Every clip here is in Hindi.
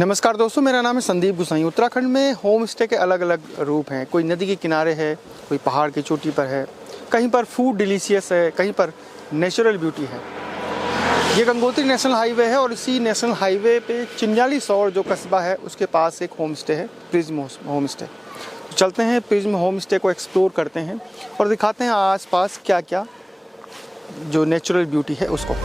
नमस्कार दोस्तों, मेरा नाम है संदीप गुसाई। उत्तराखंड में होम स्टे के अलग अलग रूप हैं। कोई नदी के किनारे है, कोई पहाड़ की चोटी पर है, कहीं पर फूड डिलीशियस है, कहीं पर नेचुरल ब्यूटी है। ये गंगोत्री नेशनल हाईवे है और इसी नेशनल हाईवे पे चिन्यालीसौड़ जो कस्बा है उसके पास एक होम स्टे है, प्रिज्म होम स्टे। तो चलते हैं प्रिज्म होम स्टे को एक्सप्लोर करते हैं और दिखाते हैं आसपास क्या क्या जो नेचुरल ब्यूटी है उसको।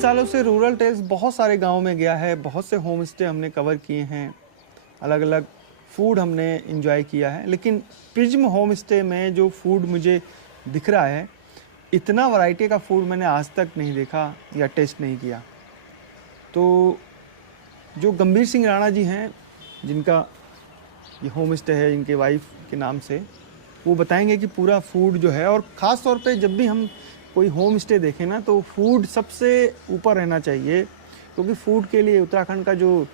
सालों से रूरल टेल्स बहुत सारे गाँव में गया है, बहुत से होम स्टे हमने कवर किए हैं, अलग अलग फूड हमने इंजॉय किया है। लेकिन प्रिज्म होम स्टे में जो फूड मुझे दिख रहा है, इतना वैरायटी का फूड मैंने आज तक नहीं देखा या टेस्ट नहीं किया। तो जो गंभीर सिंह राणा जी हैं, जिनका ये होम स्टे है, इनके वाइफ के नाम से, वो बताएंगे कि पूरा फूड जो है, और ख़ास तौर पे जब भी हम कोई होम स्टे देखें ना, तो फूड सबसे ऊपर रहना चाहिए, क्योंकि फूड के लिए उत्तराखंड का जो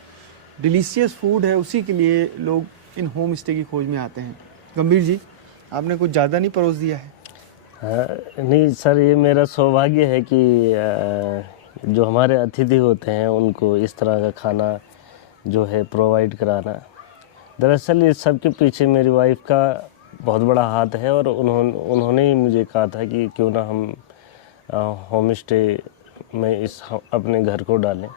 डिलीशियस फूड है उसी के लिए लोग इन होम स्टे की खोज में आते हैं। गंभीर जी, आपने कुछ ज़्यादा नहीं परोस दिया है? नहीं सर, ये मेरा सौभाग्य है कि जो हमारे अतिथि होते हैं उनको इस तरह का खाना जो है प्रोवाइड कराना। दरअसल इस सब के पीछे मेरी वाइफ का बहुत बड़ा हाथ है, और उन्होंने ही मुझे कहा था कि क्यों ना हम होम स्टे में इस अपने घर को डालें।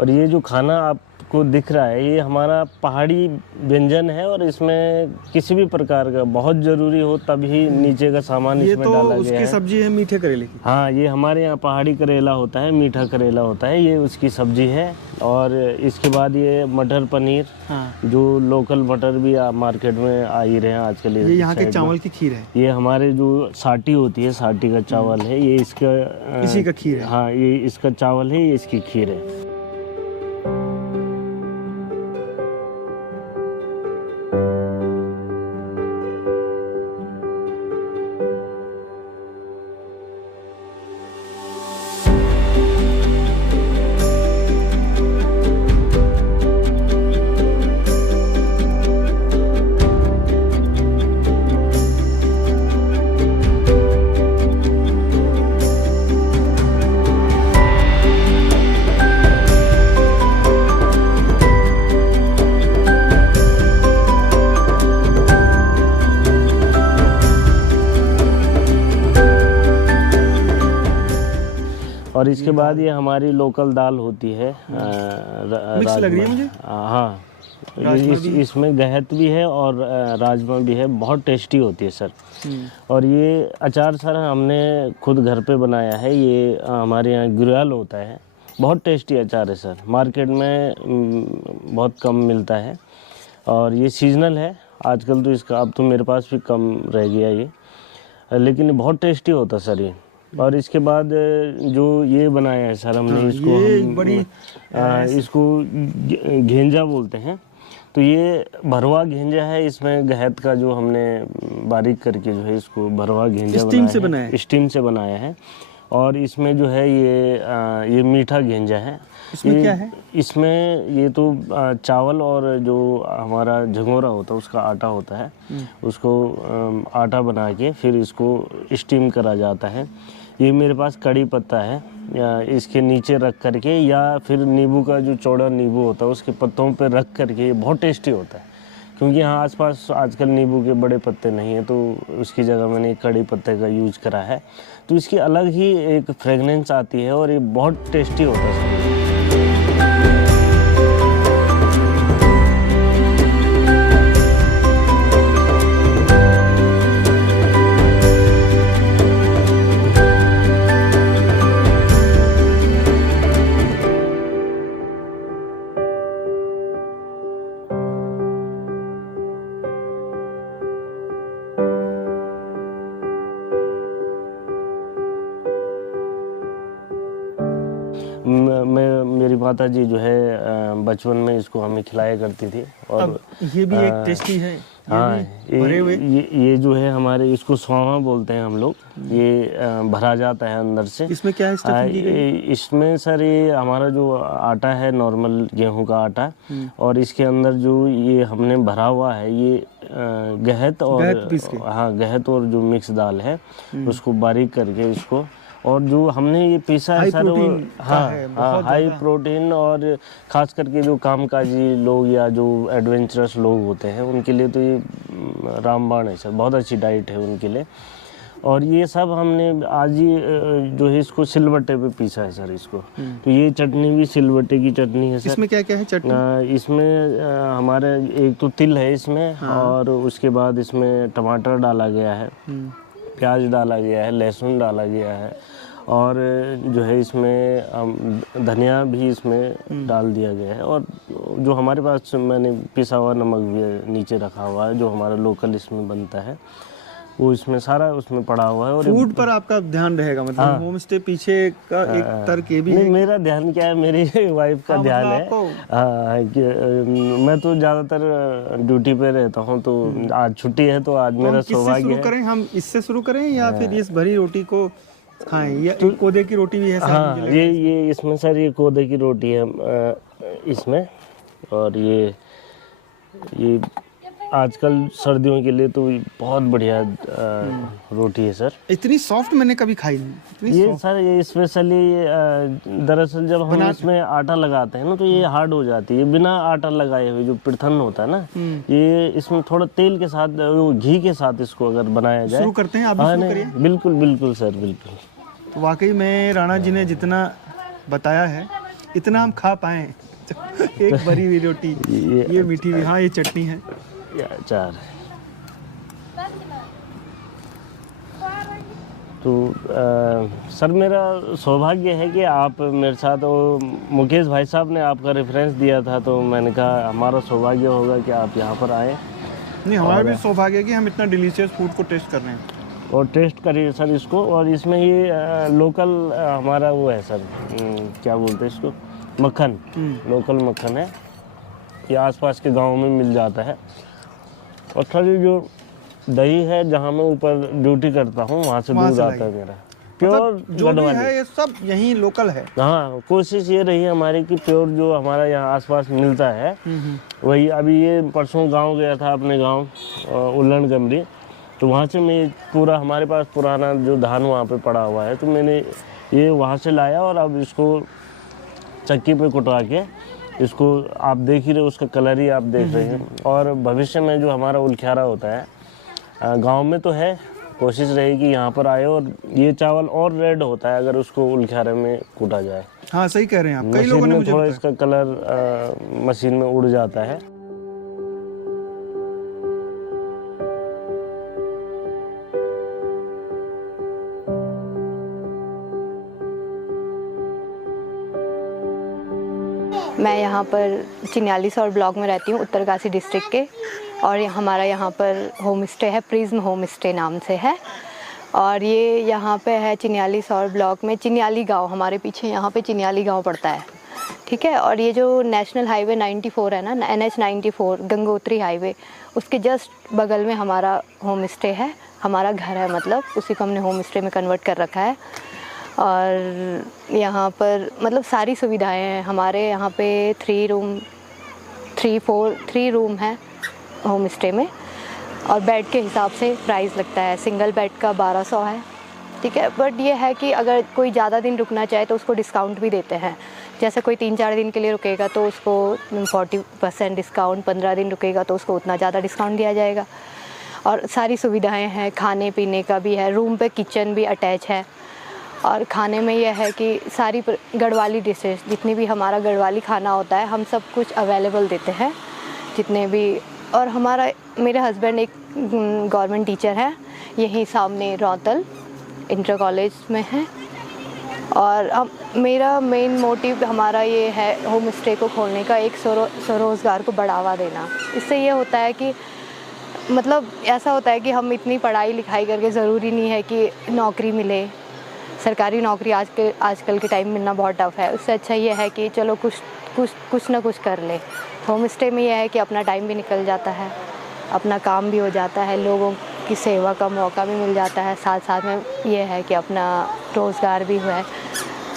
और ये जो खाना आपको दिख रहा है, ये हमारा पहाड़ी व्यंजन है, और इसमें किसी भी प्रकार का बहुत ज़रूरी हो तभी नीचे का सामान इसमें डाला गया है। ये तो उसकी सब्जी है, मीठे करेले की। हाँ, ये हमारे यहाँ पहाड़ी करेला होता है, मीठा करेला होता है, ये उसकी सब्जी है। और इसके बाद ये मटर पनीर, हाँ। जो लोकल मटर भी मार्केट में आ ही रहे हैं आजकल। ये यहाँ के चावल की खीर है। ये हमारे जो साटी होती है, साटी का चावल है, ये इसका इसी का खीर है। हाँ, ये इसका चावल है, ये इसकी खीर है। और इसके बाद ये हमारी लोकल दाल होती है, मिक्स लग रही है मुझे। हाँ, इसमें गहत भी है और राजमा भी है, बहुत टेस्टी होती है सर। और ये अचार सर हमने खुद घर पे बनाया है। ये हमारे यहाँ गुरियाल होता है, बहुत टेस्टी अचार है सर। मार्केट में बहुत कम मिलता है और ये सीजनल है आजकल, तो इसका अब तो मेरे पास भी कम रह गया ये, लेकिन बहुत टेस्टी होता है सर ये। और इसके बाद जो ये बनाया है सर हमने, इसको इसको घेंजा बोलते हैं। तो ये भरवा घेंजा है, इसमें गहत का जो हमने बारीक करके जो है इसको भरवा घेंजा स्टीम से बनाया है। और इसमें जो है ये मीठा घेंजा है। इसमें क्या है? इसमें ये तो चावल और जो हमारा झंगोरा होता है उसका आटा होता है, उसको आटा बना के फिर इसको स्टीम करा जाता है। ये मेरे पास कड़ी पत्ता है, या इसके नीचे रख करके, या फिर नींबू का जो चौड़ा नींबू होता है उसके पत्तों पे रख करके, ये बहुत टेस्टी होता है। क्योंकि यहाँ आसपास आजकल नींबू के बड़े पत्ते नहीं हैं, तो उसकी जगह मैंने कड़ी पत्ते का यूज़ करा है। तो इसकी अलग ही एक फ्रेगनेंस आती है और ये बहुत टेस्टी होता है। मेरी माता जी जो है बचपन में इसको हमें खिलाया करती थी। और अब ये भी एक टेस्टी है। हाँ, भरे हुए ये जो है हमारे, इसको सौवा बोलते हैं हम लोग। ये भरा जाता है अंदर से। इसमें क्या है स्टफिंग की गई? इसमें सर ये हमारा जो आटा है, नॉर्मल गेहूं का आटा, और इसके अंदर जो ये हमने भरा हुआ है ये गहत और हाँ गहत और जो मिक्स दाल है उसको बारीक करके इसको, और जो हमने ये पीसा है सर वो हाँ हाई प्रोटीन, और खास करके जो कामकाजी लोग या जो एडवेंचरस लोग होते हैं उनके लिए तो ये रामबाण है सर, बहुत अच्छी डाइट है उनके लिए। और ये सब हमने आज ही जो है इसको सिलबट्टे पे पीसा है सर इसको। तो ये चटनी भी सिलबट्टे की चटनी है सर। इसमें क्या क्या है चटनी? इसमें हमारे एक तो तिल है इसमें, और उसके बाद इसमें टमाटर डाला गया है, प्याज डाला गया है, लहसुन डाला गया है, और जो है इसमें धनिया भी इसमें डाल दिया गया है, और जो हमारे पास मैंने पिसा हुआ नमक भी नीचे रखा हुआ है जो हमारा लोकल इसमें बनता है, वो इसमें सारा उसमें पड़ा हुआ है। और फूड पर आपका ध्यान रहेगा, मतलब होम स्टे पीछे का एक तर्क ये भी है। मेरा ध्यान क्या है, मेरी वाइफ का ध्यान है कि मैं तो ज़्यादातर ड्यूटी पे रहता हूँ, तो आज छुट्टी है तो आज मेरा सौभाग्य है। करें हम इससे शुरू करें या फिर इस भरी रोटी को खाएं, या कोदे की रोटी भी है? हाँ, ये इसमें सर ये कोदे की रोटी है इसमें, और ये आजकल सर्दियों के लिए तो बहुत बढ़िया रोटी है सर। इतनी सॉफ्ट मैंने कभी खाई नहीं। ये सर ये स्पेशली दरअसल जब हम इसमें आटा लगाते हैं ना तो ये हार्ड हो जाती है। बिना आटा लगाए हुए जो पिर्थन होता है ना, ये इसमें थोड़ा तेल के साथ, घी के साथ इसको अगर बनाया जाए। शुरू करते हैं, आप भी शुरू करिए। बिल्कुल बिल्कुल सर, बिल्कुल। तो वाकई में राणा जी ने जितना बताया है इतना हम खा पाए। एक भरी हुई रोटी, ये मीठी हुई, हाँ ये चटनी है, अचार है। तो सर मेरा सौभाग्य है कि आप मेरे साथ, और मुकेश भाई साहब ने आपका रेफरेंस दिया था, तो मैंने कहा हमारा सौभाग्य होगा कि आप यहाँ पर आए। नहीं, हमारा भी सौभाग्य है कि हम इतना डिलीशियस फूड को टेस्ट कर रहे हैं। और टेस्ट करिए सर इसको। और इसमें ये लोकल हमारा वो है सर, क्या बोलते हैं इसको, मक्खन, लोकल मक्खन है, ये आसपास के गाँव में मिल जाता है। और सर ये जो दही है, जहाँ मैं ऊपर ड्यूटी करता हूँ वहाँ से दूध आता है मेरा, प्योर जो भी है ये सब यहीं लोकल है। हाँ, कोशिश ये रही हमारी कि प्योर जो हमारा यहाँ आसपास मिलता है वही। अभी ये परसों गांव गया था, अपने गांव उल्लन गमरी, तो वहाँ से मैं पूरा, हमारे पास पुराना जो धान वहाँ पे पड़ा हुआ है, तो मैंने ये वहाँ से लाया, और अब इसको चक्की पे कुटवा के इसको आप देख ही रहे, उसका कलर ही आप देख रहे हैं। और भविष्य में जो हमारा उलख्यारा होता है गांव में तो है, कोशिश रहेगी यहाँ पर आए, और ये चावल और रेड होता है अगर उसको उलख्यारे में कूटा जाए। हाँ सही कह रहे हैं आप, कई लोगों ने मुझे थोड़ा इसका कलर मशीन में उड़ जाता है। मैं यहाँ पर चिन्यालीसौर ब्लॉक में रहती हूँ, उत्तरकाशी डिस्ट्रिक्ट के, और हमारा यहाँ पर होम स्टे है, प्रिज्म होम स्टे नाम से है। और ये यहाँ पे है चिन्यालीसौर ब्लॉक में, चिन्याली गांव, हमारे पीछे यहाँ पे चिन्याली गांव पड़ता है, ठीक है। और ये जो नेशनल हाईवे 94 है ना, NH 94 गंगोत्री हाईवे, उसके जस्ट बगल में हमारा होम स्टे है, हमारा घर है, मतलब उसी को हमने होम स्टे में कन्वर्ट कर रखा है। और यहाँ पर मतलब सारी सुविधाएं हैं हमारे यहाँ पे। 3 रूम है होम स्टे में, और बेड के हिसाब से प्राइस लगता है। सिंगल बेड का 1200 है, ठीक है। बट ये है कि अगर कोई ज़्यादा दिन रुकना चाहे तो उसको डिस्काउंट भी देते हैं। जैसे कोई 3-4 दिन के लिए रुकेगा तो उसको 40% डिस्काउंट, 15 दिन रुकेगा तो उसको उतना ज़्यादा डिस्काउंट दिया जाएगा। और सारी सुविधाएँ हैं, खाने पीने का भी है, रूम पे किचन भी अटैच है। और खाने में यह है कि सारी गढ़वाली डिशेस, जितनी भी हमारा गढ़वाली खाना होता है, हम सब कुछ अवेलेबल देते हैं जितने भी। और मेरे हस्बैंड एक गवर्नमेंट टीचर है, यहीं सामने रौतल इंटर कॉलेज में है। और मेरा मेन मोटिव हमारा ये है होम स्टे को खोलने का, एक स्वरोज़गार को बढ़ावा देना। इससे ये होता है कि मतलब ऐसा होता है कि हम इतनी पढ़ाई लिखाई करके, ज़रूरी नहीं है कि नौकरी मिले, सरकारी नौकरी आजकल के टाइम मिलना बहुत टफ है। उससे अच्छा ये है कि चलो कुछ ना कुछ कर ले। होम स्टे में यह है कि अपना टाइम भी निकल जाता है, अपना काम भी हो जाता है, लोगों की सेवा का मौका भी मिल जाता है, साथ साथ में ये है कि अपना रोज़गार भी हुआ है।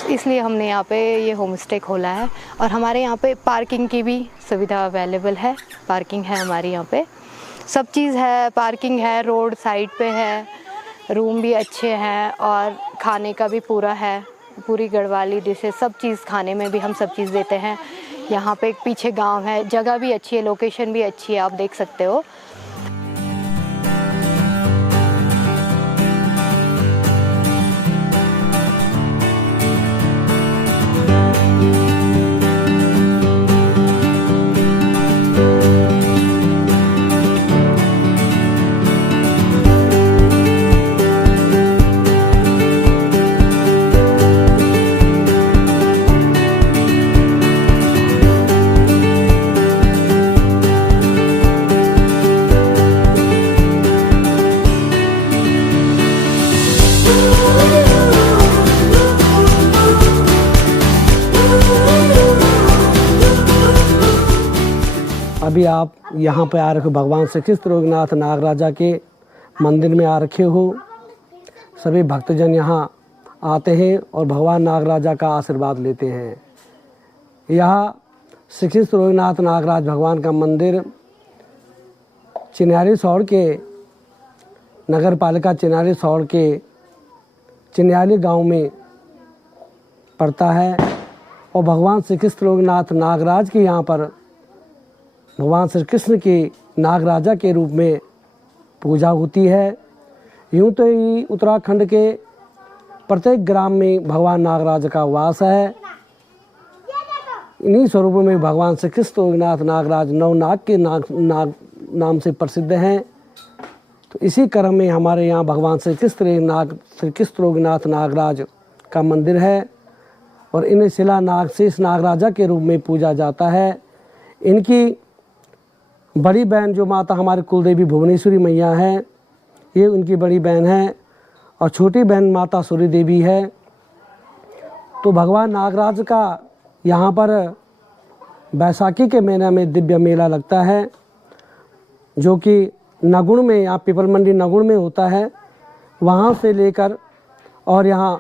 इसलिए हमने यहाँ पे ये होम स्टे खोला है। और हमारे यहाँ पे पार्किंग की भी सुविधा अवेलेबल है। पार्किंग है हमारे यहाँ पे, सब चीज़ है, पार्किंग है, रोड साइड पे है, रूम भी अच्छे हैं और खाने का भी पूरा है, पूरी गढ़वाली डिशेज, सब चीज़ खाने में भी हम सब चीज़ देते हैं। यहाँ पे एक पीछे गांव है, जगह भी अच्छी है, लोकेशन भी अच्छी है, आप देख सकते हो। अभी आप यहाँ पे आ रखे हो भगवान श्री कृष्ण रोगनाथ नागराजा के मंदिर में आ रखे हो। सभी भक्तजन यहाँ आते हैं और भगवान नागराजा का आशीर्वाद लेते हैं। यह श्री कृष्ण रोगनाथ नागराज भगवान का मंदिर चिन्याली सौड़ के नगर पालिका चिन्याली सौड़ के चिन्याली गांव में पड़ता है। और भगवान श्री कृष्ण रोगनाथ नागराज की यहाँ पर भगवान श्री कृष्ण के नागराजा के रूप में पूजा होती है। यूँ तो ही उत्तराखंड के प्रत्येक ग्राम में भगवान नागराज का वास है। इन्हीं स्वरूपों में भगवान श्री कृष्ण रोगनाथ नागराज नवनाग के नाम से प्रसिद्ध हैं। तो इसी क्रम में हमारे यहाँ भगवान श्री कृष्ण रोगनाथ नागराज का मंदिर है और इन्हें शिला नाग शेष नागराजा के रूप में पूजा जाता है। इनकी बड़ी बहन जो माता हमारी कुलदेवी भुवनेश्वरी मैया है, ये उनकी बड़ी बहन है और छोटी बहन माता सूर्य देवी है। तो भगवान नागराज का यहाँ पर बैसाखी के महीने में दिव्य मेला लगता है, जो कि नगुण में, यहाँ पिपल मंडी नगुण में होता है। वहाँ से लेकर और यहाँ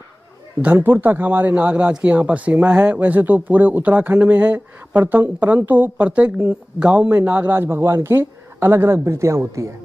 धनपुर तक हमारे नागराज की यहाँ पर सीमा है। वैसे तो पूरे उत्तराखंड में है, परंतु प्रत्येक गांव में नागराज भगवान की अलग अलग वृत्तियाँ होती है।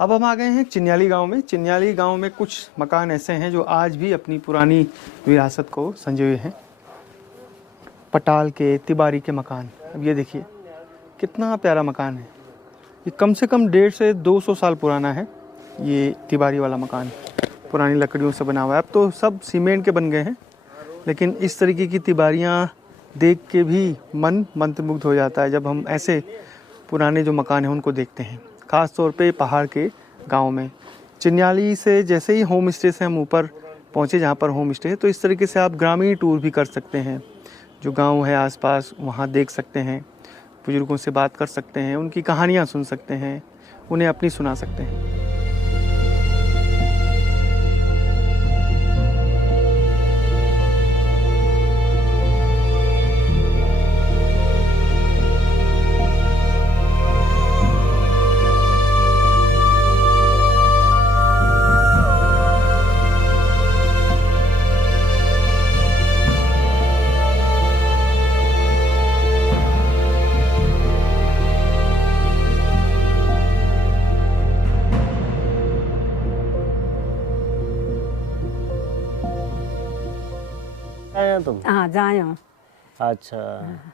अब हम आ गए हैं चिन्याली गांव में। चिन्याली गांव में कुछ मकान ऐसे हैं जो आज भी अपनी पुरानी विरासत को संजोए हैं। पटाल के, तिवारी के मकान। अब ये देखिए कितना प्यारा मकान है। ये कम से कम 150 से 200 साल पुराना है। ये तिवारी वाला मकान पुरानी लकड़ियों से बना हुआ है। अब तो सब सीमेंट के बन गए हैं, लेकिन इस तरीके की तिवारियाँ देख के भी मन मंत्रमुग्ध हो जाता है जब हम ऐसे पुराने जो मकान हैं उनको देखते हैं, ख़ास तौर पे पहाड़ के गांव में। चिन्याली से जैसे ही होम स्टे से हम ऊपर पहुँचे जहाँ पर होम स्टे है, तो इस तरीके से आप ग्रामीण टूर भी कर सकते हैं। जो गांव है आसपास वहाँ देख सकते हैं, बुजुर्गों से बात कर सकते हैं, उनकी कहानियाँ सुन सकते हैं, उन्हें अपनी सुना सकते हैं। तुम हाँ जायो अच्छा,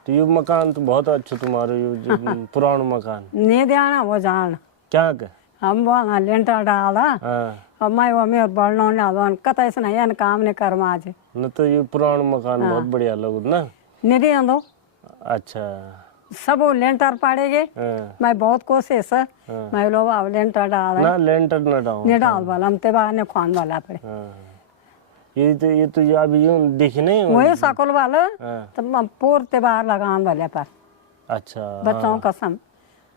तो ये मकान तो बहुत अच्छा तुम्हारा, ये जो पुराना मकान नहीं देना वो जान क्या के? हम वो लेंटर डाला हाँ, और मैं वो मेरे बढ़ना डाल कत ऐसा नहीं है काम नहीं कर आज न तो ये पुराना मकान बहुत बढ़िया लगो ना। नहीं दे दो अच्छा, सब वो लेंटर पड़ेगे। हाँ, मैं बहुत कोशिश है मैं लोग अब लेंटर डाल ना लेंटर न डालो। नहीं डाल वाला हम ते बाहर ने खान वाला पड़े हाँ, ये तो ये अभी यूं दिख नहीं। वही सकल वाला हाँ, तब पूर ते बाहर लगान वाले पर अच्छा, बच्चों कसम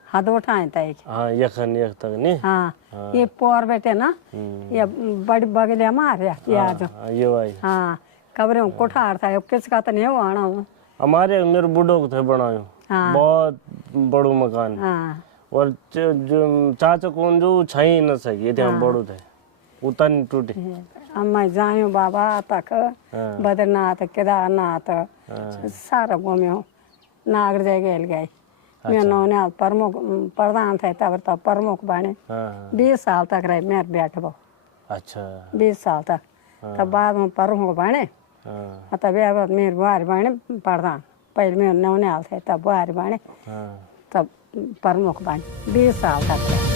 हाथ उठाए तय हाँ, यखन यख तक नहीं। हाँ ये पोर बेटे ना ये बड़ी बगले मारे ये आज हाँ, ये भाई हाँ कब्रे कोठार था किसका तो नहीं आना हूँ हमारे मेरे बूढ़ों को थे बनायो, हाँ। बहुत बड़ो मकान। हाँ और जो चाचा कौन जो छाई न सके थे, हम बड़ो थे उतना नहीं टूटे। अब मैं जाऊँ बाबा तक हाँ, बद्रीनाथ केदारनाथ सारा घूमे हूँ नागर जगह गई मैं नौने प्रमुख प्रधान थे तब प्रमुख बने हाँ, 20 साल तक रहे मेरे बेटे वो अच्छा, 20 साल तक तब बाद में प्रमुख बने हाँ, तब मेरे बुआरी बने प्रधान पहले मेरे नौने हाल थे तब बुआरी बने हाँ, तब प्रमुख बने 20 साल तक रहे।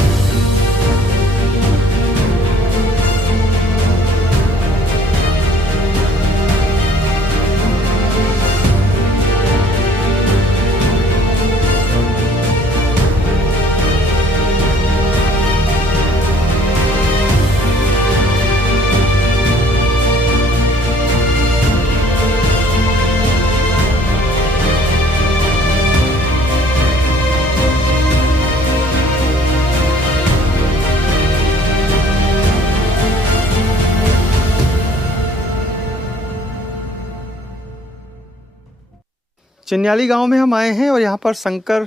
चिन्याली गांव में हम आए हैं और यहाँ पर शंकर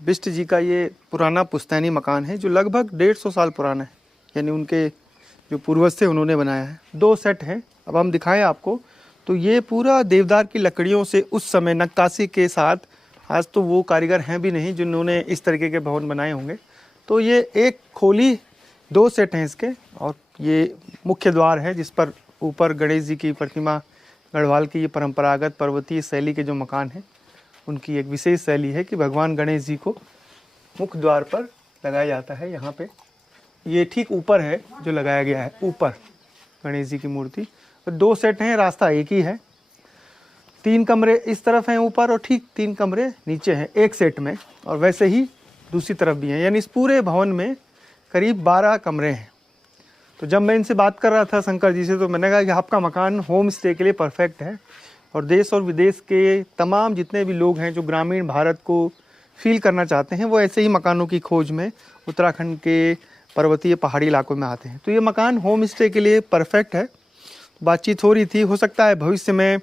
बिष्ट जी का ये पुराना पुश्तैनी मकान है जो लगभग 150 साल पुराना है, यानी उनके जो पूर्वज थे उन्होंने बनाया है। 2 सेट हैं, अब हम दिखाएं आपको। तो ये पूरा देवदार की लकड़ियों से उस समय नक्काशी के साथ, आज तो वो कारीगर हैं भी नहीं जिन्होंने इस तरीके के भवन बनाए होंगे। तो ये एक खोली 2 सेट हैं इसके, और ये मुख्य द्वार है जिस पर ऊपर गणेश जी की प्रतिमा, गढ़वाल की ये परंपरागत पर्वतीय शैली के जो मकान हैं उनकी एक विशेष शैली है कि भगवान गणेश जी को मुख्य द्वार पर लगाया जाता है। यहाँ पे ये ठीक ऊपर है जो लगाया गया है, ऊपर गणेश जी की मूर्ति। 2 सेट हैं, रास्ता एक ही है। 3 कमरे इस तरफ हैं ऊपर और ठीक 3 कमरे नीचे हैं एक सेट में, और वैसे ही दूसरी तरफ भी हैं, यानी इस पूरे भवन में करीब 12 कमरे हैं। तो जब मैं इनसे बात कर रहा था शंकर जी से, तो मैंने कहा कि आपका मकान होम स्टे के लिए परफेक्ट है, और देश और विदेश के तमाम जितने भी लोग हैं जो ग्रामीण भारत को फील करना चाहते हैं वो ऐसे ही मकानों की खोज में उत्तराखंड के पर्वतीय पहाड़ी इलाकों में आते हैं। तो ये मकान होम स्टे के लिए परफेक्ट है। बातचीत हो रही थी, हो सकता है भविष्य में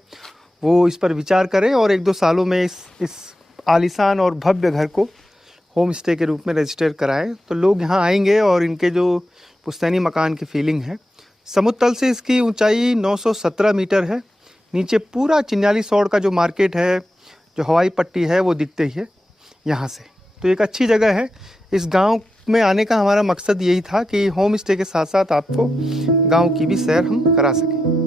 वो इस पर विचार करें और 1-2 सालों में इस आलीशान और भव्य घर को होम स्टे के रूप में रजिस्टर कराएं, तो लोग यहाँ आएंगे और इनके जो पुश्तैनी मकान की फीलिंग है। समुद्र तल से इसकी ऊंचाई 917 मीटर है। नीचे पूरा चिन्याली सौड़ का जो मार्केट है, जो हवाई पट्टी है, वो दिखते ही है यहाँ से। तो एक अच्छी जगह है। इस गांव में आने का हमारा मकसद यही था कि होम स्टे के साथ साथ आपको गांव की भी सैर हम करा सकें।